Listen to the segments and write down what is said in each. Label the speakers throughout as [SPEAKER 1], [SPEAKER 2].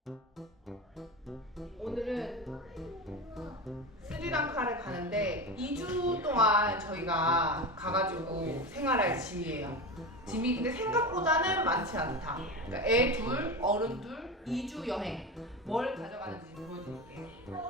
[SPEAKER 1] 오늘은 스리랑카를 가는데 2주 동안 저희가 가가지고 생활할 짐이에요. 짐이 근데 생각보다는 많지 않다. 그러니까 애 둘, 어른 둘, 2주 여행. 뭘 가져가는지 보여드릴게요.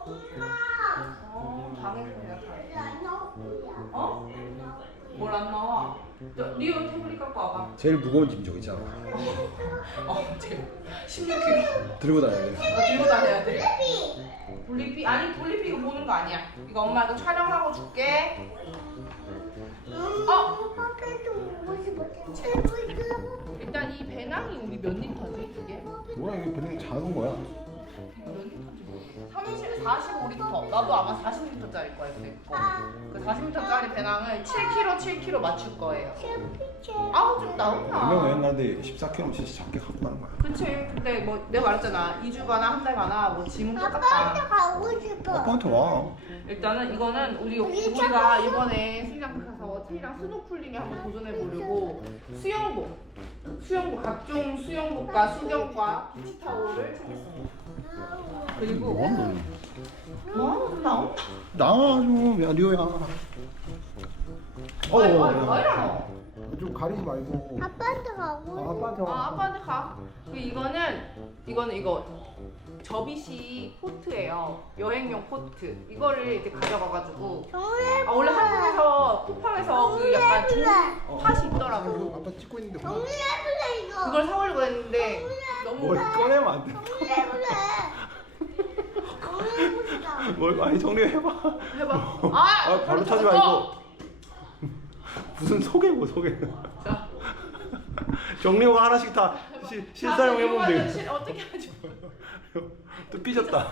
[SPEAKER 1] 방에서 그냥 다. 어? 뭘 안 나와? 리오 태블릿 갖고 와봐.
[SPEAKER 2] 제일 무거운 짐 저기 있잖아.
[SPEAKER 1] 제일 16kg.
[SPEAKER 2] 들고 다녀야 돼.
[SPEAKER 1] 들고 다녀야 돼. 볼리피? 아니 볼리피 이거 보는 거 아니야. 이거 엄마 이거 촬영하고 줄게. 일단 이 배낭이 우리 몇 리터지 이게?
[SPEAKER 2] 뭐야 이게 배낭 작은 거야?
[SPEAKER 1] 몇 리터인지 모르겠어. 45리터. 나도 아마 40리터짜리 거야 근데 이거. 그 40리터짜리 배낭을 7kg 7kg 맞출 거예요. 아우 좀 나오나?
[SPEAKER 2] 분명 옛날에 14kg 진짜 작게 갖고 가는 거야.
[SPEAKER 1] 그치. 근데 뭐 내가 말했잖아. 2주 가나 한 달 가나 뭐 짐은
[SPEAKER 3] 아빠한테
[SPEAKER 1] 똑같다.
[SPEAKER 3] 가고 싶어.
[SPEAKER 2] 아빠한테 와.
[SPEAKER 1] 일단은 이거는 우리가 이번에 스리랑카 가서 태희랑 스노클링에 한번 도전해 보려고 수영복 각종 수영복과 수경과 비치타올을 챙겼습니다. 그리고
[SPEAKER 2] 뭐하는
[SPEAKER 1] 뭐 나온다.
[SPEAKER 2] 나와 좀. 야 리오야.
[SPEAKER 1] 아니라
[SPEAKER 2] 좀 가리지 말고.
[SPEAKER 3] 아빠한테 가고 싶어.
[SPEAKER 2] 아빠한테 와.
[SPEAKER 1] 아빠한테 가. 이거는 이거 접이식 포트예요. 여행용 포트. 이거를 이렇게 가져가가지고 원래 한국에서 쿠팡에서 그 약간 좋은 팥이 있더라고.
[SPEAKER 2] 아빠 찍고 있는데.
[SPEAKER 3] 정리해볼래 이거.
[SPEAKER 1] 그걸 사오려고 했는데 너무
[SPEAKER 2] 뭘 꺼내면 안 돼.
[SPEAKER 3] 정리해볼래. 정리해보고 싶다.
[SPEAKER 2] 뭘 많이 정리해봐.
[SPEAKER 1] 해봐.
[SPEAKER 2] 바로 차지 말고. 무슨 소개고 소개.
[SPEAKER 1] 자,
[SPEAKER 2] 정리호가 하나씩 다 실사용 해보면 되겠다.
[SPEAKER 1] 어떻게 하지?
[SPEAKER 2] 또 삐졌다.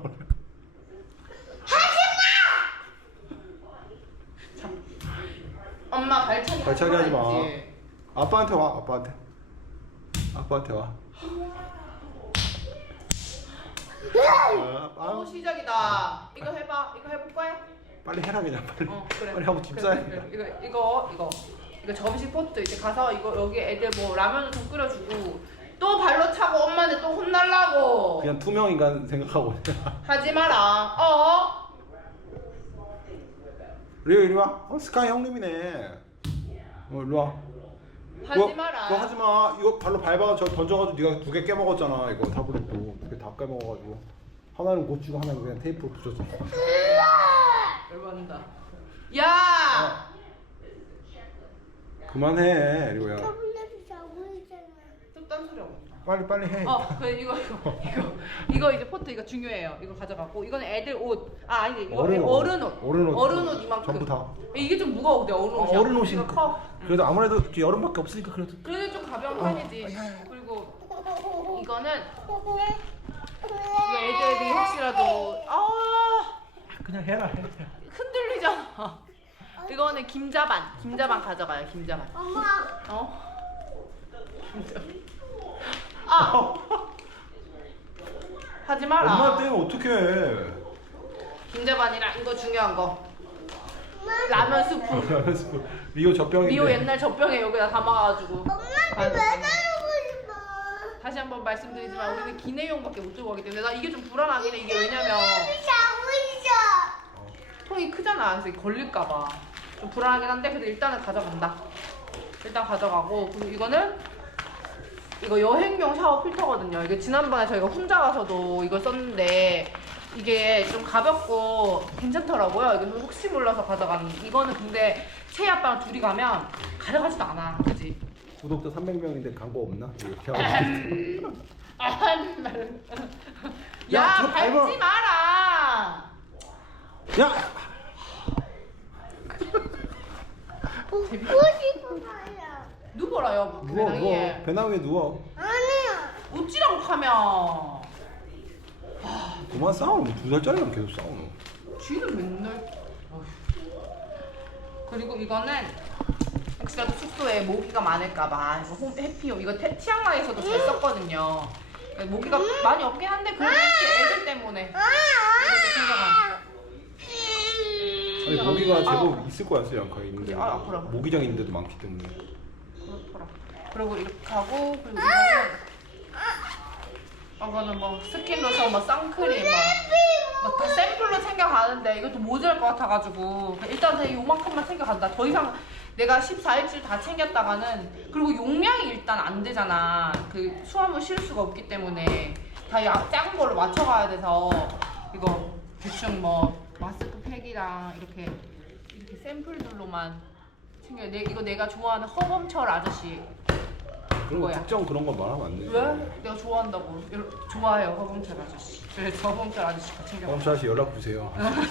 [SPEAKER 1] 엄마 발차기
[SPEAKER 2] 발차기 하지 마.
[SPEAKER 1] 했지?
[SPEAKER 2] 아빠한테 와. 아빠한테 와.
[SPEAKER 1] 시작이다. 이거 해봐. 이거 해볼 거야?
[SPEAKER 2] 빨리 해라 그냥 빨리.
[SPEAKER 1] 그래.
[SPEAKER 2] 빨리 하고 집 사야
[SPEAKER 1] 그래.
[SPEAKER 2] 돼.
[SPEAKER 1] 이거 접이식 포트 이제 가서 이거 여기 애들 뭐 라면을 좀 끓여주고 또 발로 차고 엄마한테 또 혼날라고.
[SPEAKER 2] 그냥 투명 인간 생각하고.
[SPEAKER 1] 하지 마라.
[SPEAKER 2] 리오 이리 와. 스카이 형님이네. 이리 와.
[SPEAKER 1] 하지 마라.
[SPEAKER 2] 그거 하지 마. 이거 발로 밟아서 저 던져가지고 네가 2개 깨먹었잖아. 이거 타블렛도 2개 다 깨먹어가지고 하나는 고추고 하나는 그냥 테이프로 붙였어.
[SPEAKER 1] 열받는다. 야!
[SPEAKER 2] 그만해 리오야.
[SPEAKER 3] 타블렛이 자고 있잖아.
[SPEAKER 1] 또 딴 소리 하고 있다.
[SPEAKER 2] 빨리 해.
[SPEAKER 1] 그래 이거 이제 포트 이거 중요해요. 이거 가져가고 이거는 애들 옷. 아니지 이거 어른 옷 이만큼.
[SPEAKER 2] 전부 다.
[SPEAKER 1] 이게 좀 무거워 근데 어른 옷이.
[SPEAKER 2] 어른 옷이니까.
[SPEAKER 1] 커.
[SPEAKER 2] 그래도 아무래도 여름밖에 없으니까 그래도.
[SPEAKER 1] 그래도 좀 가벼운 편이지. 그리고 이거는 이거 애들이 혹시라도
[SPEAKER 2] 그냥 해라.
[SPEAKER 1] 흔들리잖아. 이거는 김자반 가져가요. 김자반.
[SPEAKER 3] 엄마.
[SPEAKER 1] 하지 마라.
[SPEAKER 2] 엄마 때문에 어떡해.
[SPEAKER 1] 김자반이랑 이거 중요한 거. 라면 스프.
[SPEAKER 2] 리오 젖병인데.
[SPEAKER 1] 리오 옛날 젖병에 여기다 담아가지고.
[SPEAKER 3] 엄마한테 매달리고 싶어.
[SPEAKER 1] 다시 한번 말씀드리지만 우리는 기내용밖에 못 들고 가기 때문에 나 이게 좀 불안하긴 해. 이게 왜냐면
[SPEAKER 3] 자고 있어.
[SPEAKER 1] 통이 크잖아. 그래서 걸릴까봐 좀 불안하긴 한데 그래도 일단은 가져간다. 일단 가져가고 그리고 이거 여행용 샤워 필터거든요. 이게 지난번에 저희가 혼자 가서도 이걸 썼는데 이게 좀 가볍고 괜찮더라고요. 이거 혹시 몰라서 가져가는. 이거는 근데 채희 아빠랑 둘이 가면 가져가지도 않아. 그치?
[SPEAKER 2] 구독자 300명인데 광고 없나? 이렇게
[SPEAKER 1] 야,
[SPEAKER 2] 야,
[SPEAKER 1] 밟지 마라.
[SPEAKER 2] 야!
[SPEAKER 3] 웃고 싶어 말이야.
[SPEAKER 1] 누워라요.
[SPEAKER 2] 누워. 배낭 위에 누워.
[SPEAKER 3] 아니야.
[SPEAKER 1] 웃지라고 하면.
[SPEAKER 2] 그만 싸우는 2살짜리랑 계속 싸우는.
[SPEAKER 1] 쥐는 맨날. 어휴. 그리고 이거는 혹시라도 숙소에 모기가 많을까봐 이거 해피용 이거 치앙마이에서도 잘 썼거든요. 모기가 많이 없긴 한데 그래도 혹시 애들 때문에 이것도
[SPEAKER 2] 아니 모기가 제법 있을 거야 스리랑카에 있는데.
[SPEAKER 1] 아프라.
[SPEAKER 2] 모기장 있는데도 많기 때문에.
[SPEAKER 1] 그렇더라. 그리고 이렇게 하고 그리고 이거는 이거는 뭐 스킨 로션, 뭐 선크림, 다 샘플로 챙겨가는데 이것도 모자랄 것 같아가지고 일단 그냥 요만큼만 챙겨간다. 더 이상 내가 14일치 다 챙겼다가는 그리고 용량이 일단 안 되잖아. 그 수화물 실 수가 없기 때문에 다 작은 걸로 맞춰가야 돼서 이거 대충 뭐 마스크팩이랑 이렇게 샘플들로만 챙겨. 이거 내가 좋아하는 허범철 아저씨
[SPEAKER 2] 그런 거
[SPEAKER 1] 뭐야?
[SPEAKER 2] 특정 그런 거 말하면 안 돼.
[SPEAKER 1] 왜? 내가 좋아한다고. 좋아해요 허범철 아저씨. 그래서 허범철 아저씨가 챙겨.
[SPEAKER 2] 범철 씨 연락 주세요.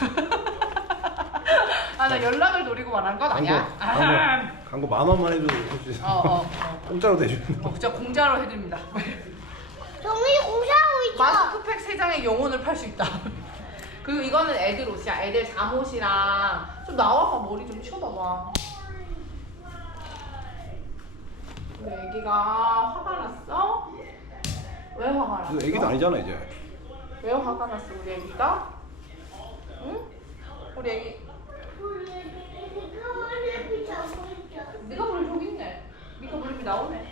[SPEAKER 1] 아 나 연락을 노리고 말한 건 아니야.
[SPEAKER 2] 광고 10,000원만 해도 해주세요. 공짜로 대주는.
[SPEAKER 1] 진짜 공짜로 해드립니다.
[SPEAKER 3] 정민이 공사하고 있죠?
[SPEAKER 1] 마스크팩 3장의 영혼을 팔 수 있다. 그리고 이거는 애들 옷이야. 애들 잠옷이랑 좀 나와봐. 머리 좀 치워봐봐. 우리 애기가 화가 났어? 왜 화가 났어?
[SPEAKER 2] 애기도 아니잖아 이제.
[SPEAKER 1] 왜 화가 났어 우리 애기가? 응? 우리 애기 네가 부를 저기 있네. 네가 부르기 나오네.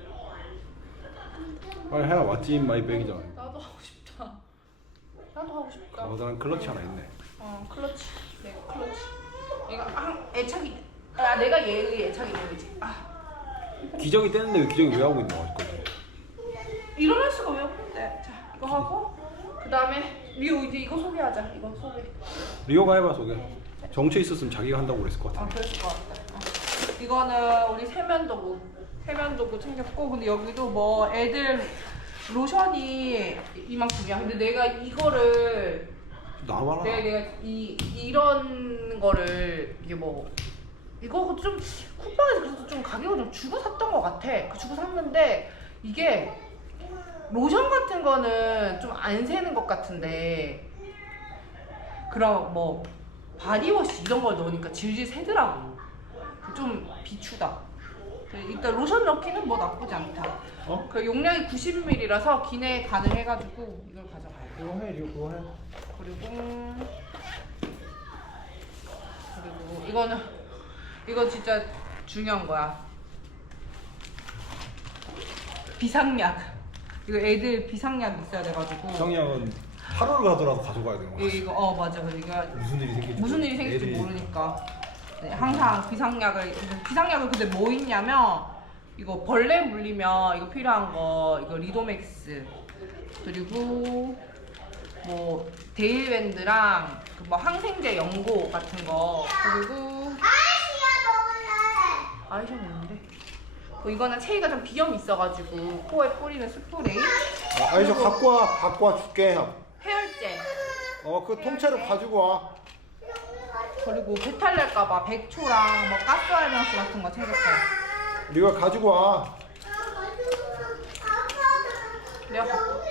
[SPEAKER 2] 빨리 해라. 왓츠 마이 백이잖아.
[SPEAKER 1] 나도 하고 싶다. 나도 하고 싶다.
[SPEAKER 2] 난 클러치 하나 있네.
[SPEAKER 1] 클러치. 내가 클러치. 얘가 애착이. 내가 얘의 애착이 있는 거지.
[SPEAKER 2] 기저귀 떼는데 왜 기저귀 왜 하고 있는 거야?
[SPEAKER 1] 일어날 수가 왜 없는데. 자 이거 하고 그 다음에 리오 이제 이거 소개하자. 이거 소개.
[SPEAKER 2] 리오가 해봐 소개. 정체 있었으면 자기가 한다고 그랬을 것 같아.
[SPEAKER 1] 그랬을 것 같다. 이거는 우리 세면도구 챙겼고 근데 여기도 뭐 애들 로션이 이만큼이야. 근데 내가 이거를
[SPEAKER 2] 나와라.
[SPEAKER 1] 내가 이런 거를 이게 뭐 이거 좀 쿠팡에서 그래서 좀 가격을 좀 주고 샀던 것 같아. 주고 샀는데 이게 로션 같은 거는 좀 안 새는 것 같은데 그럼 뭐 바디워시 이런 걸 넣으니까 질질 새더라고. 좀 비추다. 일단 로션 넣기는 뭐 나쁘지 않다. 그 용량이 90ml라서 기내 가능해가지고 이걸 가져가요.
[SPEAKER 2] 그거 해, 리오 그거 해.
[SPEAKER 1] 그리고 이거 진짜 중요한 거야. 비상약. 이거 애들 비상약 있어야 돼가지고.
[SPEAKER 2] 비상약은 하루를 가더라도 가져가야 되는 거야.
[SPEAKER 1] 이거 맞아. 이거
[SPEAKER 2] 무슨 일이 생길지
[SPEAKER 1] 모르니까. 네, 항상 비상약을 근데 뭐 있냐면 이거 벌레 물리면 이거 필요한 거 이거 리도맥스 그리고 뭐 데일밴드랑 뭐 항생제 연고 같은 거 그리고 아이샤 먹는데 이거는 체이가 좀 비염이 있어가지고 코에 뿌리는 스프레이
[SPEAKER 2] 아이샤 갖고 와 줄게.
[SPEAKER 1] 해열제
[SPEAKER 2] 그 통째로 가지고 와.
[SPEAKER 1] 그리고 배탈 날까봐 백초랑 뭐 가스알명수 같은 거 챙겼어요.
[SPEAKER 2] 리오가 가지고 와.
[SPEAKER 1] 내가 갖고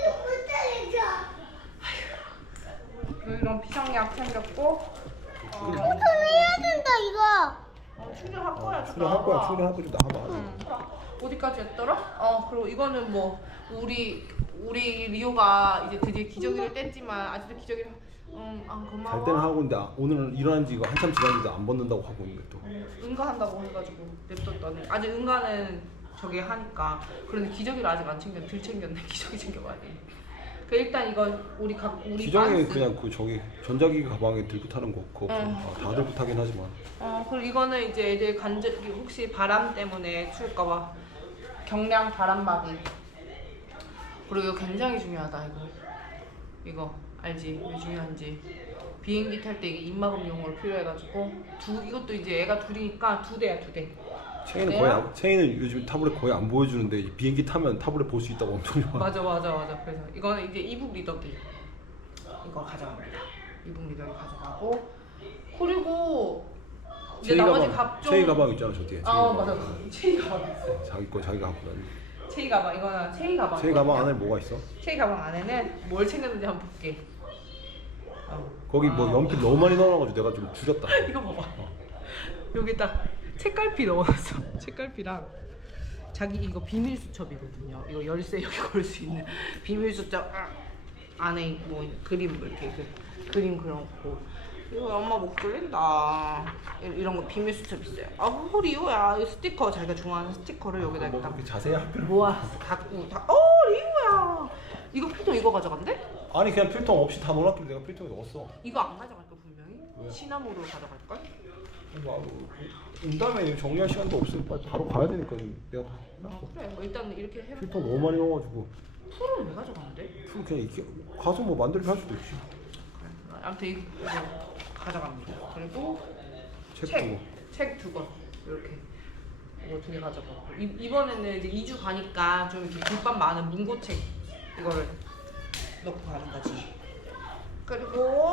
[SPEAKER 1] 이런 비상약 챙겼고
[SPEAKER 3] 해야 된다 이거.
[SPEAKER 1] 충전할 거야.
[SPEAKER 2] 충전할 거야. 충전할 거 좀 나와봐.
[SPEAKER 1] 어디까지 했더라? 그리고 이거는 뭐 우리 리오가 이제 드디어 기저귀를 뗐지만 아직도 기저귀를 고마워.
[SPEAKER 2] 잘 때는 하고 있는데 오늘 일어난 지 이거 한참 지났는데 안 벗는다고 하고 있는 게 또.
[SPEAKER 1] 응가한다고 해가지고 냅뒀더니 아직 응가는 저기 하니까 그런데 기저귀를 아직 안 챙겼네. 덜 챙겼네. 기저귀 챙겨봐야 돼. 그 일단 이거 우리
[SPEAKER 2] 기저귀는
[SPEAKER 1] 반스.
[SPEAKER 2] 그냥 그 저기 전자기기 가방에 들고 타는 거 그거 다 들고 타긴 하지만.
[SPEAKER 1] 그리고 이거는 이제 애들 간절히 혹시 바람 때문에 추울까봐 경량 바람막이. 그리고 이거 굉장히 중요하다 이거 알지? 왜 중요한지. 비행기 탈 때 이게 입막음용으로 필요해가지고 이것도 이제 애가 둘이니까 2대야 2대.
[SPEAKER 2] 체인은 요즘 타블렛 거의 안 보여주는데 비행기 타면 타블렛 볼 수 있다고 엄청 좋아.
[SPEAKER 1] 맞아. 그래서 이거는 이제 이북 리더기 이거 가져갑니다. 이북 리더기 가져가고 그리고 이제 나머지 갑종
[SPEAKER 2] 체이 가방 있잖아 저 뒤에.
[SPEAKER 1] 맞아. 체이 가방 있어.
[SPEAKER 2] 자기 거 자기가 갖고 다니.
[SPEAKER 1] 체이 가방 이거는 체이 가방.
[SPEAKER 2] 체이 가방 안에 뭐가 있어?
[SPEAKER 1] 체이 가방 안에는 뭘 챙겼는지 한번 볼게.
[SPEAKER 2] 거기 뭐 연필 너무 많이 넣어놔가지고 내가 좀 줄였다.
[SPEAKER 1] 이거 봐봐. 여기 딱 책갈피 넣어놨어. 책갈피랑 자기 이거 비밀 수첩이거든요. 이거 열쇠 여기 걸 수 있는 비밀 수첩 안에 뭐 그림 이렇게 그림 그려놓고 이거 엄마 목 졸린다. 이런 거 비밀 수첩 있어요. 리오야. 이 스티커 자기가 좋아하는 스티커를 여기다
[SPEAKER 2] 뭐
[SPEAKER 1] 딱
[SPEAKER 2] 그렇게 자세히 할 필요.
[SPEAKER 1] 모아서 갖고 다 리오야. 이거 필통 이거 가져간대?
[SPEAKER 2] 아니 그냥 필통 없이 다 넣어놨길래 내가 필통에 넣었어.
[SPEAKER 1] 이거 안 가져갈까 분명히?
[SPEAKER 2] 왜?
[SPEAKER 1] 시나모로 가져갈걸?
[SPEAKER 2] 온 다음에 정리할 시간도 없으면 빨리 바로 가야 되니까 내가 다
[SPEAKER 1] 아
[SPEAKER 2] 해놨어.
[SPEAKER 1] 그래 뭐 일단 이렇게 해.
[SPEAKER 2] 필통 너무 많이 넣어가지고
[SPEAKER 1] 풀은 왜 가져가는데?
[SPEAKER 2] 풀 그냥 이렇게 가서 뭐 만들게 할 수도 있지.
[SPEAKER 1] 아무튼 이거 가져갑니다. 그리고
[SPEAKER 2] 책
[SPEAKER 1] 책 두 권. 이렇게 이거 두 개 가져가고 이번에는 이제 2주 가니까 좀 이렇게 글밥 많은 문고책 이거를 넣고 가는 거지. 그리고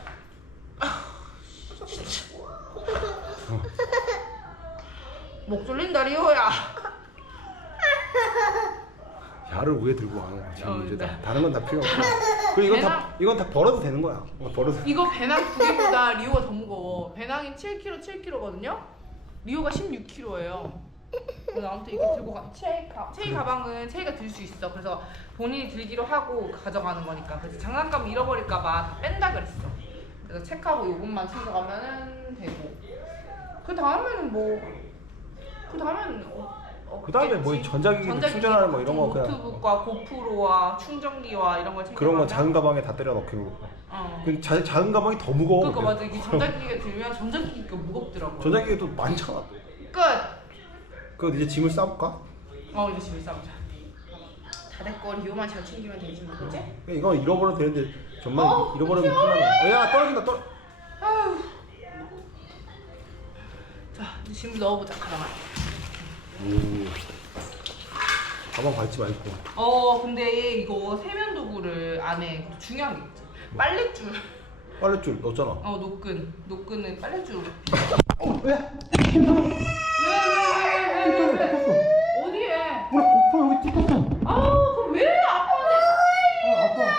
[SPEAKER 1] 진짜 목 졸린다 리오야.
[SPEAKER 2] 야를 왜 들고 가는 지금 이제
[SPEAKER 1] 네.
[SPEAKER 2] 다른 건 다 필요 없고. 그리고 이건 다 벌어도 되는 거야. 벌어도.
[SPEAKER 1] 이거 배낭 두 개보다 리오가 더 무거워. 배낭이 7kg거든요. 리오가 16kg예요. 그래서 아무튼 이거 들고 가. 체이 가방은 체이가 들 수 있어. 그래서 본인이 들기로 하고 가져가는 거니까. 그래서 장난감 잃어버릴까봐 다 뺀다 그랬어. 그래서 책하고 요것만 챙겨가면은 되고. 그 다음에는
[SPEAKER 2] 그 다음에 뭐 전자기기 충전하는 거 이런 거 그냥
[SPEAKER 1] 노트북과 고프로와 충전기와 이런 걸 챙겨.
[SPEAKER 2] 그런 건 작은 가방에 다 때려 넣기로. 그 작은 가방이 더 무거워.
[SPEAKER 1] 그러니까 맞아. 이게 전자기기가 들면 전자기기가 무겁더라고.
[SPEAKER 2] 전자기기도 많잖아.
[SPEAKER 1] 끝.
[SPEAKER 2] 그거 이제 짐을 싸볼까?
[SPEAKER 1] 이제 집에 싸우자. 다 됐고 리오만 잘 챙기면 되지 뭐 그지?
[SPEAKER 2] 이거 잃어버려도 되는데 정말 잃어버리면 큰일 나네. 야 떨어진다
[SPEAKER 1] 아휴. 자 이제 짐을 넣어보자 가방에.
[SPEAKER 2] 오. 가방 밟지 말고.
[SPEAKER 1] 근데 이거 세면 도구를 안에 중요한 게 있지. 빨랫줄.
[SPEAKER 2] 빨랫줄 넣었잖아.
[SPEAKER 1] 노끈은 빨랫줄로.
[SPEAKER 2] 왜?
[SPEAKER 1] 왜? 어디에?
[SPEAKER 2] 우리 고프 여기 찍혔어.
[SPEAKER 1] 그럼 왜 아빠는?
[SPEAKER 2] 아빠.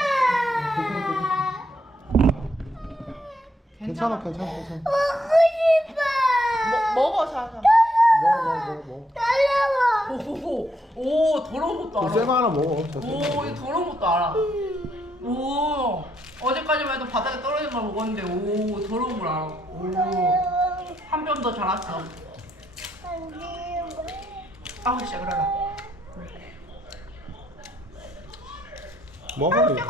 [SPEAKER 1] 괜찮아.
[SPEAKER 2] 괜찮아.
[SPEAKER 3] 먹고 싶어.
[SPEAKER 1] 먹어 자.
[SPEAKER 2] 먹어.
[SPEAKER 3] 따라와.
[SPEAKER 1] 오 더러운 것도 알아.
[SPEAKER 2] 쇠가 하나 먹어.
[SPEAKER 1] 오, 이 더러운 것도 알아. 오, 어제까지만 해도 바닥에 떨어진 걸 먹었는데, 오, 더러운 걸 알아. 오, 한 뼘 더 자랐어. 아우, 진짜 그러다.
[SPEAKER 2] 먹어.
[SPEAKER 1] 아유,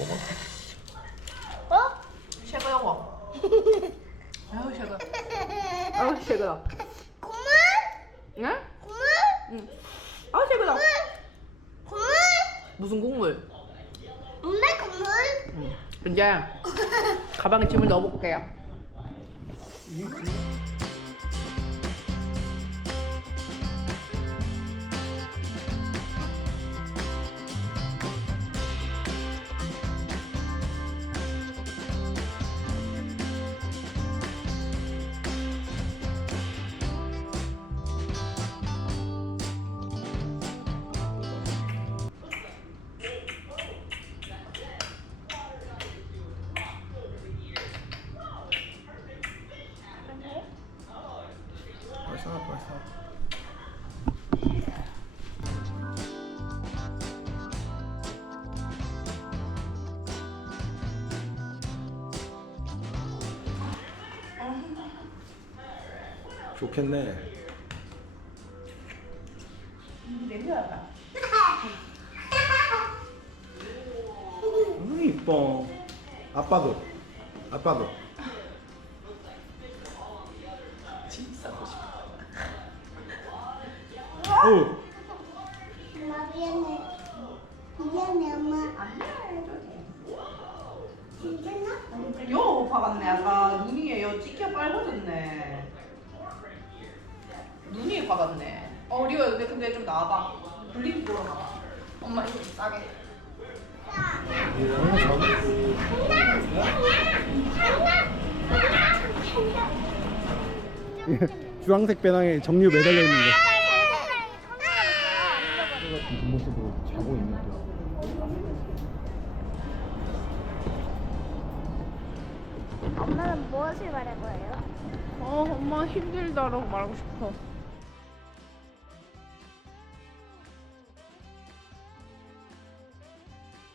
[SPEAKER 3] 어?
[SPEAKER 1] 쉐거 여거. 아유, 쉐거. 아유, 쉐거.
[SPEAKER 3] 고문?
[SPEAKER 1] 응?
[SPEAKER 3] 고문?
[SPEAKER 1] 응. 아유, 쉐거다.
[SPEAKER 3] 고문?
[SPEAKER 1] 무슨 국물?
[SPEAKER 3] 엄마 고문?
[SPEAKER 1] 응. 이제 가방에 짐을 넣어볼게요.
[SPEAKER 2] 벌써. 좋겠네.
[SPEAKER 1] 냄새 나다.
[SPEAKER 2] 이뻐. 아빠도.
[SPEAKER 1] 짐 싸고 싶어.
[SPEAKER 2] 오.
[SPEAKER 3] 엄마 미안해. 미안해 엄마. 괜찮아?
[SPEAKER 1] 요 박았네. 아까 눈이 요 찍혀 빨개졌네. 눈이 박았네. 리오야 근데 좀 나와봐. 블링 보러 가봐. 엄마 이거 좀 싸게.
[SPEAKER 2] 주황색 배낭에 정류 매달려 있는 거. 뒷모습으로 자고 있는 거.
[SPEAKER 3] 엄마는 무엇을 말할 거예요?
[SPEAKER 1] 엄마 힘들다라고 말하고 싶어.